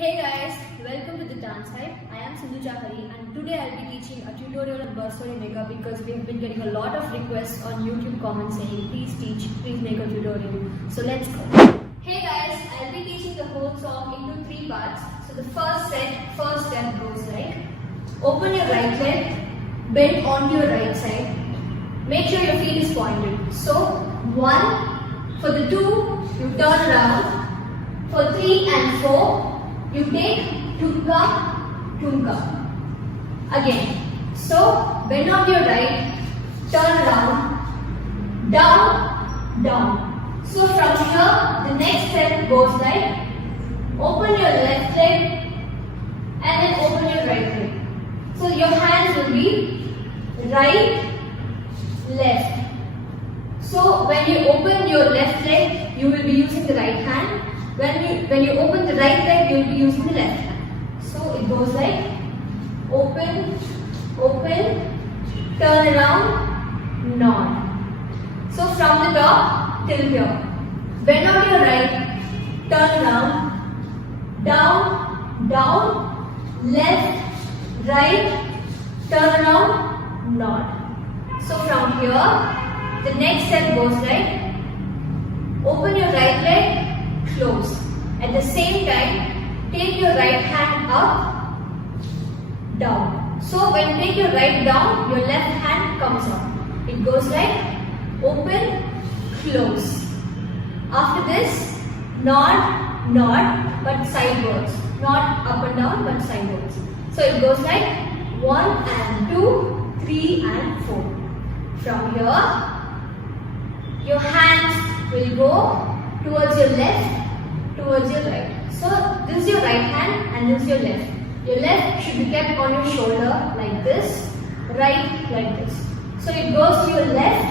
Hey guys, welcome to the dance hype. I am Sindhu Chahari and today I will be teaching a tutorial on Bursary Mega because we have been getting a lot of requests on YouTube comments saying please teach, please make a tutorial. So let's go. Hey guys, I will be teaching the whole song into 3 parts. So the first step goes like, open your right leg, bend onto your right side, make sure your feet is pointed. So 1, for the 2, you turn around, for 3 and 4, you take tunka, tunka. Again. So, bend on your right, turn around, down, down. So, from here, the next step goes like, open your left leg and then open your right leg. So, your hands will be right, left. So, when you open your left leg, you will be using the right hand. When you open the right leg, you will be using the left hand. So it goes like open, open, turn around, nod. So from the top till here. Bend on your right, turn around, down, down, left, right, turn around, nod. So from here, the next step goes like open your right leg, close. At the same time, take your right hand up, down. So when you take your right down, your left hand comes up. It goes like open, close. After this, nod, nod, but sidewards. Not up and down, but sidewards. So it goes like 1 and 2, 3 and 4. From here, your hands will go towards your left, towards your right. So this is your right hand and this is your left. Your left should be kept on your shoulder like this, right like this. So it goes to your left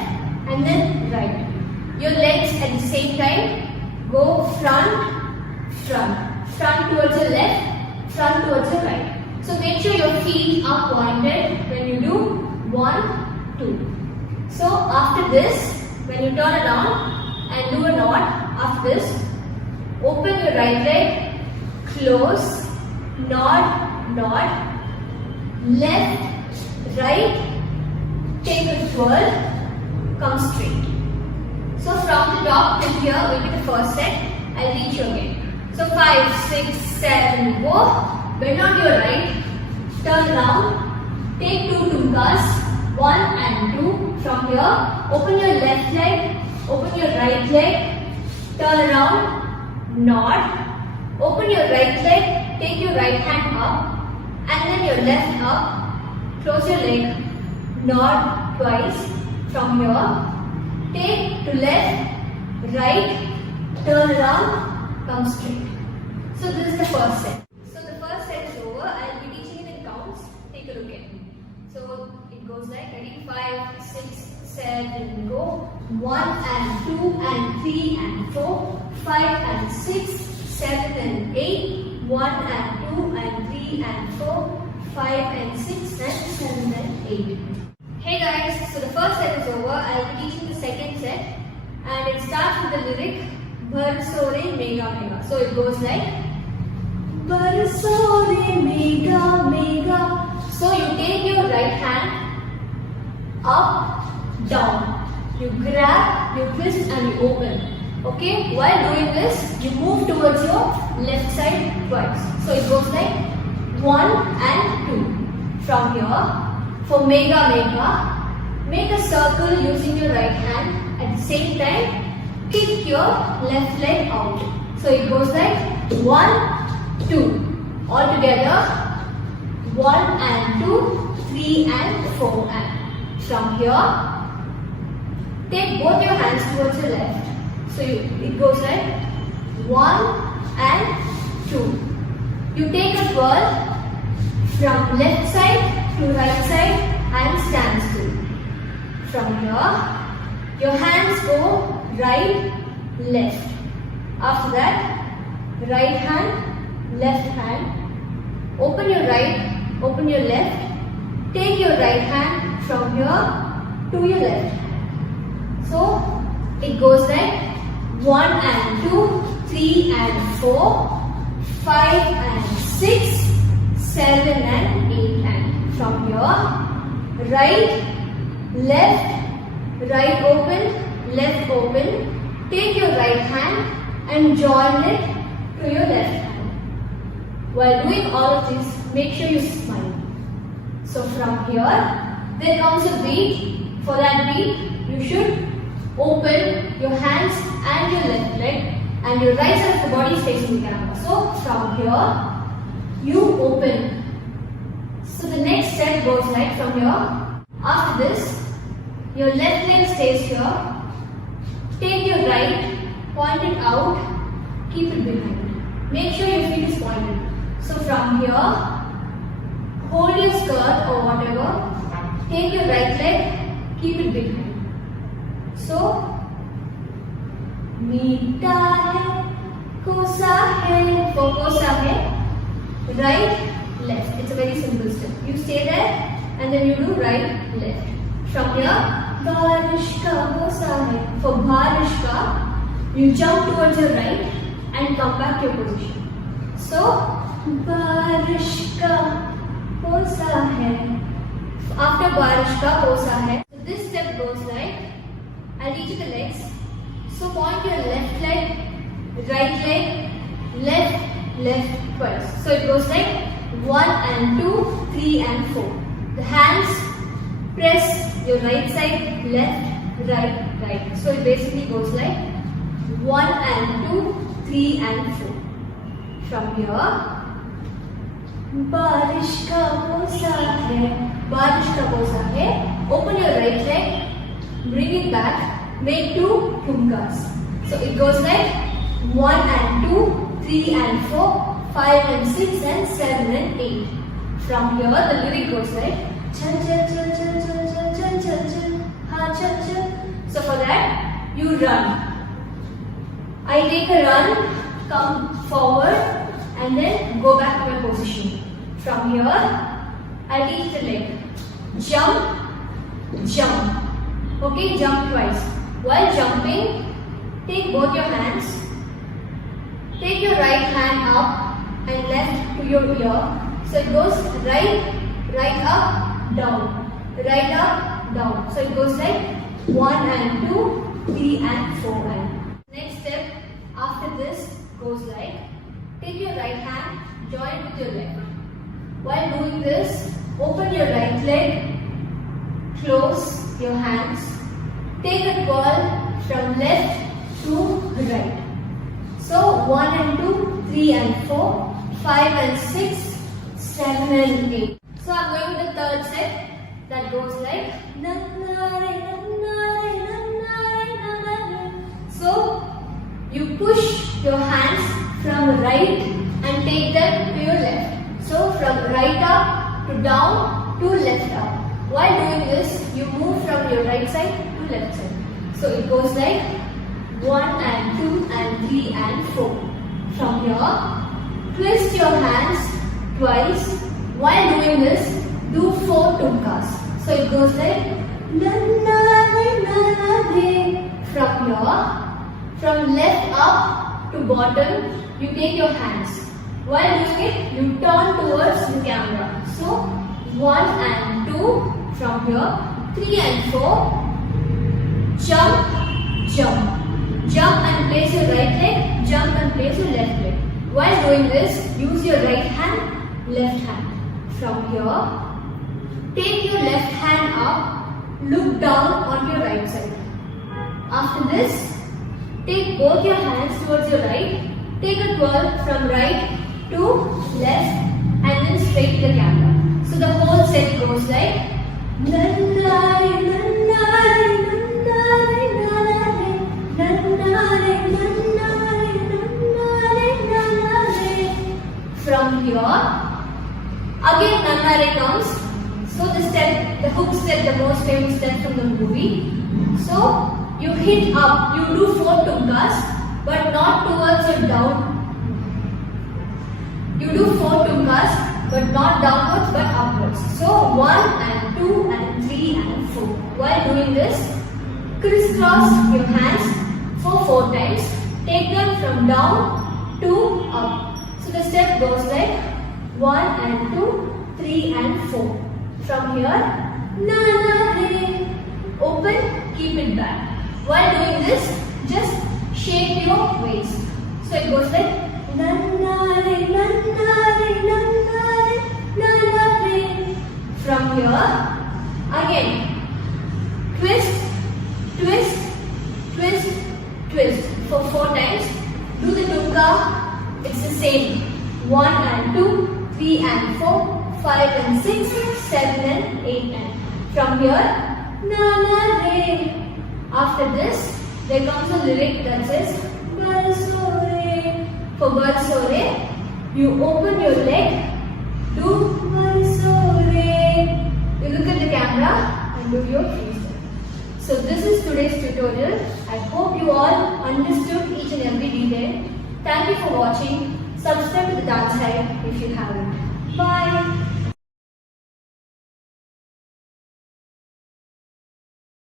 and then right. Your legs at the same time go front, front. Front towards your left, front towards your right. So make sure your feet are pointed when you do 1, 2. So after this, when you turn around and do a nod, after this, open your right leg, close, nod, nod, left, right, take a twirl, come straight. So from the top till here will be the first set. I'll teach you again. So 5, 6, 7, go. Bend on your right, turn around, take 2 tunkas, 1 and 2. From here, open your left leg, open your right leg, turn around, nod, open your right leg, take your right hand up and then your left up, close your leg, nod twice. From here, take to left, right, turn around, come straight. So this is the first set. So the first set is over. I will be teaching it in counts. Take a look at it. So it goes like ready, 5, 6, 7, go. 1 and 2 and 3 and 4, 5 and 6, 7 and 8, 1 and 2 and 3 and 4, 5 and 6 and 7 and 8. Hey guys, so the first set is over. I will be teaching the second set and it starts with the lyric Bursary Mega Mega. So it goes like Bursary Mega Mega. So you take your right hand up, down. You grab, you twist and you open. Okay, while doing this, you move towards your left side twice. So it goes like 1 and 2. From here, for Mega Mega, make a circle using your right hand. At the same time, kick your left leg out. So it goes like 1, 2. All together, 1 and 2, 3 and 4 and. From here, take both your hands towards your left. So it goes like 1 and 2. You take a twirl from left side to right side and stand still. From here, your hands go right, left. After that, right hand, left hand. Open your right, open your left. Take your right hand from here to your left hand. So it goes like 1 and 2, 3 and 4, 5 and 6, 7 and 8 and from here, right, left, right open, left open. Take your right hand and join it to your left hand. While doing all of this, make sure you smile. So from here, there comes a beat. For that beat, you should open your hands and your left leg and your right side of the body is facing the camera. So from here, you open. So the next step goes like from here. After this, your left leg stays here. Take your right, point it out, keep it behind. Make sure your feet is pointed. So from here, hold your skirt or whatever. Take your right leg, keep it behind. So, मीठा है, कोसा है, for कोसा है, right, left. It's a very simple step. You stay there and then you do right, left. From here, बारिश का कोसा है. For बारिश का, you jump towards your right and come back to your position. So, बारिश का कोसा है. After बारिश का कोसा है. So this step goes like, I'll teach you the legs. So point your left leg, right leg, left twice. So it goes like 1 and 2, 3 and 4. The hands press your right side, left, right. So it basically goes like 1 and 2, 3 and 4. From here, बारिश का कोसा है, बारिश का कोसा है. Open your right leg, bring it back. Make 2 tumkas. So it goes like 1 and 2, 3 and 4, 5 and 6 and 7 and 8. From here the lyric goes like chal chal chal chal chal chal chal chal chal ha chal chal. So for that you run. I take a run, come forward and then go back to my position. From here I teach the leg. Jump, jump. Okay, jump twice. While jumping, take both your hands. Take your right hand up and left to your ear. So it goes right up, down. Right up, down. So it goes like 1 and 2, 3 and 4 and. Next step after this goes like, take your right hand, join with your left. While doing this, open your right leg, close your hands. Take a twirl from left to right. So 1 and 2, 3 and 4, 5 and 6, 7 and 8. So I'm going to the third set that goes like nanare, nanare, nanare, nanare. So you push your hands from right and take them to your left. So from right up to down to left up. While doing this, you move from your right side to left side. So it goes like 1 and 2 and 3 and 4. From here, twist your hands twice. While doing this, do 4 tumkas. So it goes like nanare, nanare. From here, from left up to bottom, you take your hands. While doing it, you turn towards the camera. So 1 and 2. From here, 3 and 4, jump, jump. Jump and place your right leg, jump and place your left leg. While doing this, use your right hand, left hand. From here, take your left hand up, look down on your right side. After this, take both your hands towards your right, take a twirl from right to left and then straight to the camera. So the whole set goes like nanare, nanare, nanare, nanare, nanare, nanare, nanare, nanare. From here, again nanare comes. So the hook step, the most famous step from the movie. So you hit up, you do 4 tumkas, but not towards or down. You do 4 tumkas, but not downwards but upwards. So 1 and 2 and 3 and 4. While doing this, crisscross your hands for 4 times. Take them from down to up. So So the step goes like 1 and 2, 3 and 4. From here, nanare. Open, keep it back. While doing this, just shake your waist. So it goes like nanare, nanare, nanare, nanare. From here, again, twist, twist, twist, twist for 4 times. Do the tumka. It's the same. 1 and 2, 3 and 4, 5 and 6, 7 and 8 and. From here, nanare. After this, there comes a lyric that says barsore. For barsore, you open your leg, do barsore. You look at the camera and do your freestyle. So this is today's tutorial. I hope you all understood each and every detail. Thank you for watching. Subscribe to the Dance Hype if you haven't.